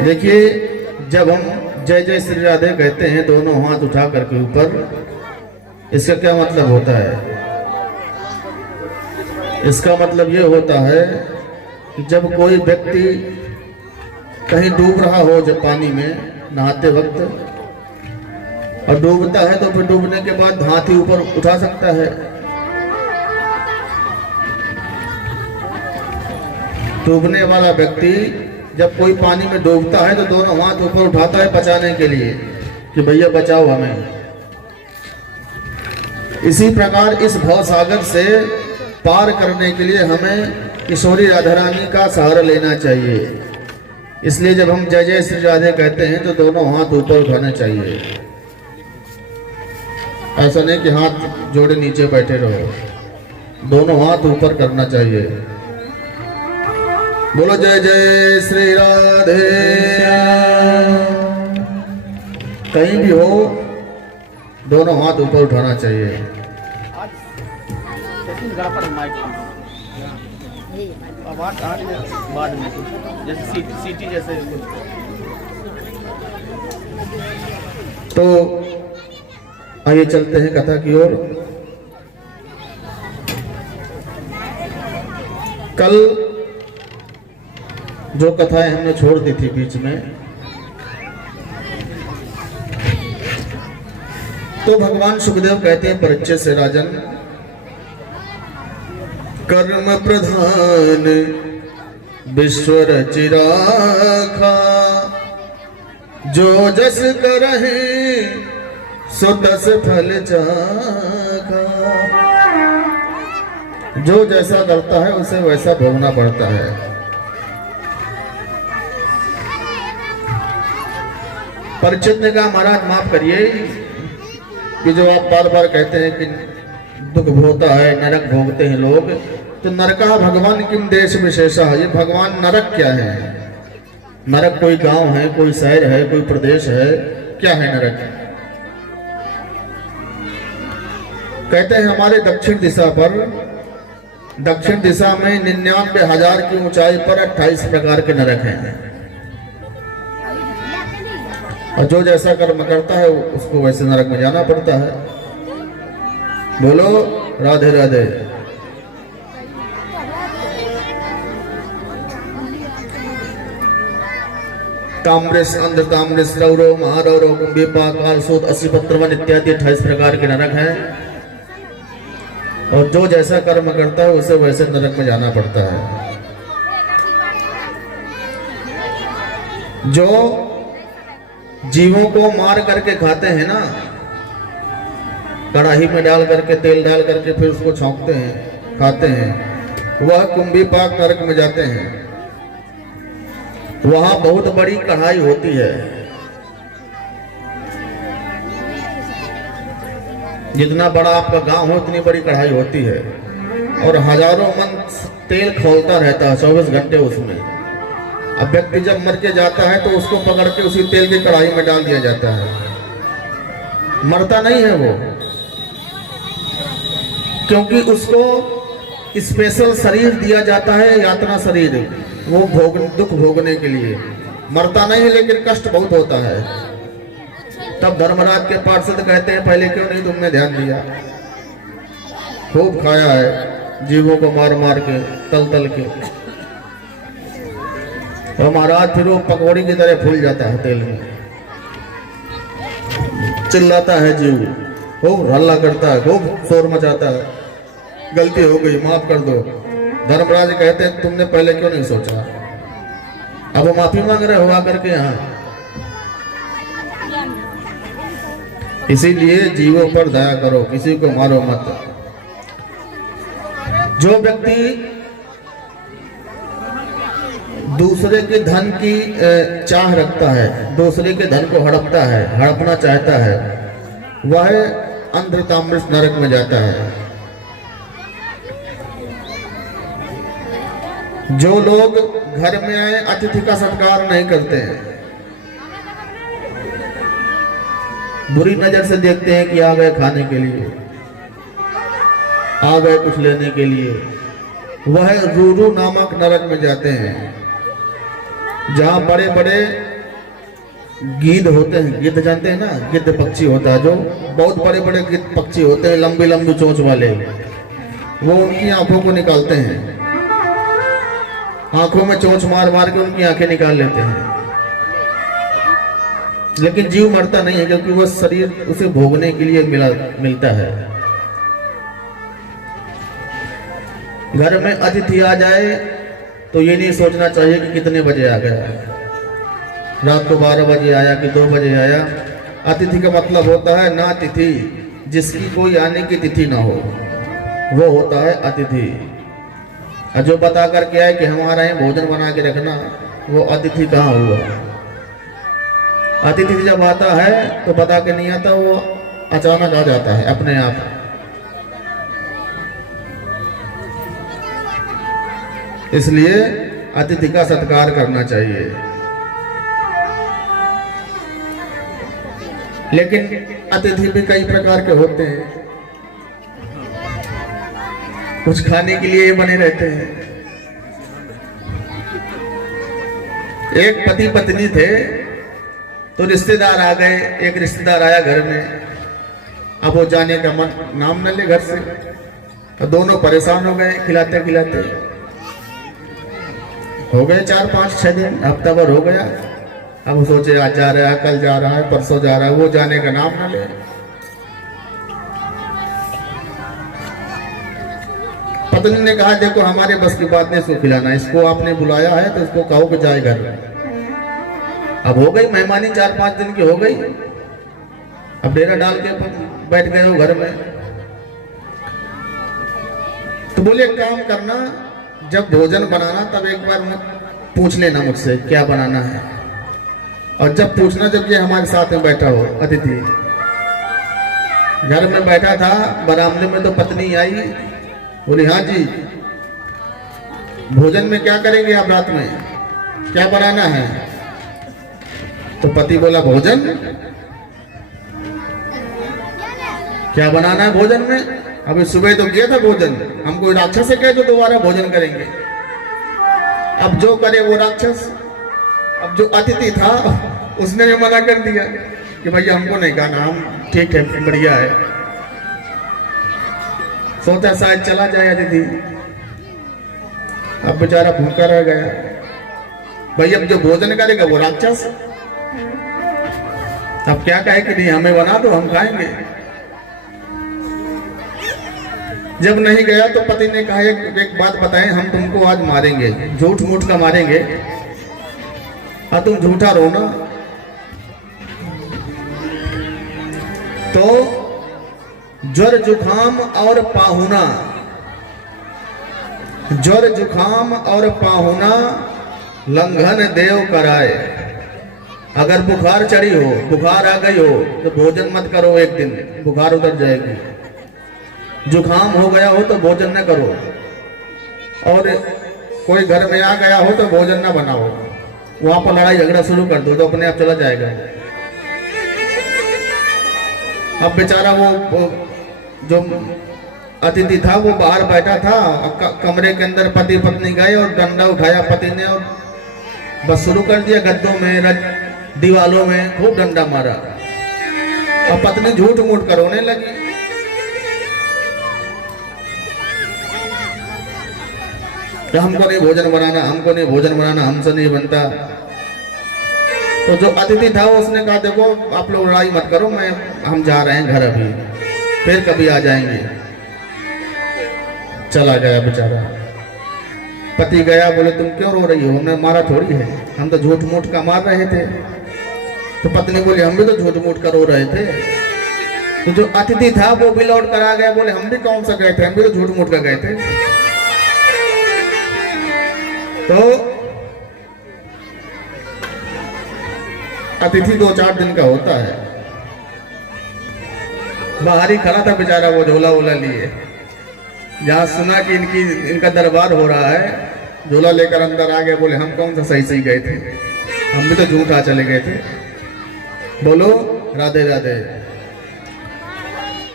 देखिए, जब हम जय जय श्री राधे कहते हैं दोनों हाथ उठा करके ऊपर, इसका क्या मतलब होता है? इसका मतलब ये होता है कि जब कोई व्यक्ति कहीं डूब रहा हो, जब पानी में नहाते वक्त, और डूबता है तो फिर डूबने के बाद हाथ ही ऊपर उठा सकता है। डूबने वाला व्यक्ति जब कोई पानी में डूबता है तो दोनों हाथ ऊपर उठाता है बचाने के लिए कि भैया बचाओ हमें। इसी प्रकार इस भव सागर से पार करने के लिए हमें किशोरी राधा रानी का सहारा लेना चाहिए। इसलिए जब हम जय जय श्री राधे कहते हैं तो दोनों हाथ ऊपर उठाने चाहिए। ऐसा नहीं कि हाथ जोड़े नीचे बैठे रहो, दोनों हाथ ऊपर करना चाहिए। बोलो जय जय श्री राधे। कहीं भी हो दोनों हाथ ऊपर उठाना चाहिए। तो आइए चलते हैं कथा की ओर। कल जो कथाएं हमने छोड़ दी थी बीच में, तो भगवान सुखदेव कहते हैं परीक्षित से, राजन, कर्म प्रधान विश्व रचि राखा, जो जस करहि सो तस फल चाखा। जो जैसा करता है उसे वैसा भोगना पड़ता है। परीक्षित ने कहा, महाराज माफ करिए कि जो आप बार बार कहते हैं कि दुख भोगता है, नरक भोगते हैं लोग, तो नरका भगवान किम देश विशेषा, ये भगवान नरक क्या है? नरक कोई गांव है, कोई शहर है, कोई प्रदेश है? क्या है नरक? कहते हैं हमारे दक्षिण दिशा पर, दक्षिण दिशा में 99,000 की ऊंचाई पर 28 प्रकार के नरक हैं। और जो जैसा कर्म करता है उसको वैसे नरक में जाना पड़ता है। बोलो राधे राधे। ताम्रेश, अंध्र ताम्रेश, रौरो, महारौरो, कुंभीपाक, कालसूत, असीपत्रवन इत्यादि 28 प्रकार के नरक हैं। और जो जैसा कर्म करता है उसे वैसे नरक में जाना पड़ता है। जो जीवों को मार करके खाते हैं ना, कढ़ाई में डाल करके, तेल डाल करके फिर उसको छौंकते हैं, खाते हैं, वह कुंभीपाक नरक में जाते हैं। वहां बहुत बड़ी कढ़ाई होती है, जितना बड़ा आपका गांव हो उतनी बड़ी कढ़ाई होती है, और हजारों मन तेल खौलता रहता है 24 घंटे उसमें। अब व्यक्ति जब मर के जाता है तो उसको पकड़ के उसी तेल की कढ़ाई में डाल दिया जाता है। मरता नहीं है वो, क्योंकि उसको स्पेशल शरीर दिया जाता है, यातना शरीर, वो दुख भोगने के लिए। मरता नहीं है लेकिन कष्ट बहुत होता है। तब धर्मराज के पार्षद कहते हैं, पहले क्यों नहीं तुमने ध्यान दिया? खूब खाया है जीवों को मार मार के, तल तल के। और महाराज फिर वो पकौड़ी की तरह फूल जाता है तेल में, चिल्लाता है जीव, खूब हल्ला करता है, खूब शोर मचाता है, गलती हो गई माफ कर दो। धर्मराज कहते हैं तुमने पहले क्यों नहीं सोचा? अब वो माफी मांग रहे हो आकर के यहाँ। इसीलिए जीवों पर दया करो, किसी को मारो मत। जो व्यक्ति दूसरे के धन की चाह रखता है, दूसरे के धन को हड़पता है, हड़पना चाहता है, वह अंध्र ताम्रस नरक में जाता है। जो लोग घर में आए अतिथि का सत्कार नहीं करते हैं, बुरी नजर से देखते हैं कि आ गए खाने के लिए, आ गए कुछ लेने के लिए, वह रूरू नामक नरक में जाते हैं। जहाँ बड़े बड़े गिद्ध होते हैं, गिद्ध जानते हैं ना, गिद्ध पक्षी होता है, जो बहुत बड़े बड़े गिद्ध पक्षी होते हैं, लंबी लंबी चोंच वाले, वो उनकी आंखों को निकालते हैं, आंखों में चोंच मार मार के उनकी आंखें निकाल लेते हैं, लेकिन जीव मरता नहीं है, क्योंकि वह शरीर उसे भोगने के लिए मिलता है। घर में अतिथि आ जाए तो ये नहीं सोचना चाहिए कि कितने बजे आ गया, रात को 12 बजे आया कि 2 बजे आया। अतिथि का मतलब होता है ना तिथि, जिसकी कोई आने की तिथि ना हो, वो होता है अतिथि। और जो बता करके आए कि हमारा यहाँ भोजन बना के रखना, वो अतिथि कहाँ हुआ। अतिथि जब आता है तो बता के नहीं आता, वो अचानक आ जाता है अपने आप। इसलिए अतिथि का सत्कार करना चाहिए। लेकिन अतिथि भी कई प्रकार के होते हैं, कुछ खाने के लिए बने रहते हैं। एक पति पत्नी थे तो रिश्तेदार आ गए, एक रिश्तेदार आया घर में, अब वो जाने का नाम न ले घर से, तो दोनों परेशान हो गए। खिलाते खिलाते हो गए 4, 5, 6 दिन, हफ्ता भर हो गया। अब वो सोचे आज जा रहा है, कल जा रहा है, परसों जा रहा है, वो जाने का नाम न ले। पत्नी ने कहा देखो हमारे बस की बात नहीं, इसको खिलाना, इसको आपने बुलाया है तो इसको कहो कि जाए घर। अब हो गई मेहमानी, 4-5 दिन की हो गई। अब डेरा डाल के बैठ गए हो घर में। तो बोले एक काम करना, जब भोजन बनाना तब एक बार पूछ लेना मुझसे क्या बनाना है, और जब पूछना जब ये हमारे साथ में बैठा हो अतिथि। घर में बैठा था, बरामदे में तो पत्नी आई, बोली हाँ जी भोजन में क्या करेंगे आप, रात में क्या बनाना है। तो पति बोला भोजन, क्या बनाना है भोजन में। अभी सुबह तो किया था भोजन, हमको राक्षस से कहे तो दोबारा भोजन करेंगे। अब जो करे वो राक्षस। अब जो अतिथि था उसने भी मना कर दिया कि भैया हमको नहीं खाना, हम ठीक है बढ़िया है। सोचा शायद चला जाए अतिथि, अब बेचारा भूखा रह गया। भैया अब जो भोजन करेगा वो राक्षस, अब क्या कहे कि नहीं हमें बना दो हम खाएंगे। जब नहीं गया तो पति ने कहा एक बात बताएं, हम तुमको आज मारेंगे, झूठ मूठ का मारेंगे, और तुम झूठा रहो ना। तो ज्वर जुखाम और पाहुना, ज्वर जुखाम और पाहुना लंघन देव कराए। अगर बुखार चढ़ी हो, बुखार आ गई हो तो भोजन मत करो, एक दिन बुखार उतर जाएगी। जुखाम हो गया हो तो भोजन न करो, और कोई घर में आ गया हो तो भोजन न बनाओ, वहां पर लड़ाई झगड़ा शुरू कर दो तो अपने आप चला जाएगा। अब बेचारा वो जो अतिथि था वो बाहर बैठा था, कमरे के अंदर पति पत्नी गए और डंडा उठाया पति ने, और बस शुरू कर दिया गद्दों में दीवालों में खूब डंडा मारा, और पत्नी झूठ मूठ कर रोने लगी। हमको नहीं भोजन बनाना, हमको नहीं भोजन बनाना, हमसे नहीं बनता। तो जो अतिथि था उसने कहा देखो आप लोग लड़ाई मत करो, हम जा रहे हैं घर, अभी फिर कभी आ जाएंगे। चला गया बेचारा। पति गया, बोले तुम क्यों रो रही हो, हमने मारा थोड़ी है, हम तो झूठ मूठ का मार रहे थे। तो पत्नी बोली हम भी तो झूठ मूठ का रो रहे थे। तो जो अतिथि था वो भी लौट कर आ गया, बोले हम भी कौन सा गए थे, हम भी तो झूठ मूठ का गए थे। तो अतिथि 2-4 दिन का होता है। बाहर ही खड़ा था बेचारा वो झोला वोला लिए, जहां सुना कि इनका दरबार हो रहा है, झोला लेकर अंदर आ गए। बोले हम कौन सा सही सही गए थे, हम भी तो झूठा चले गए थे। बोलो राधे राधे।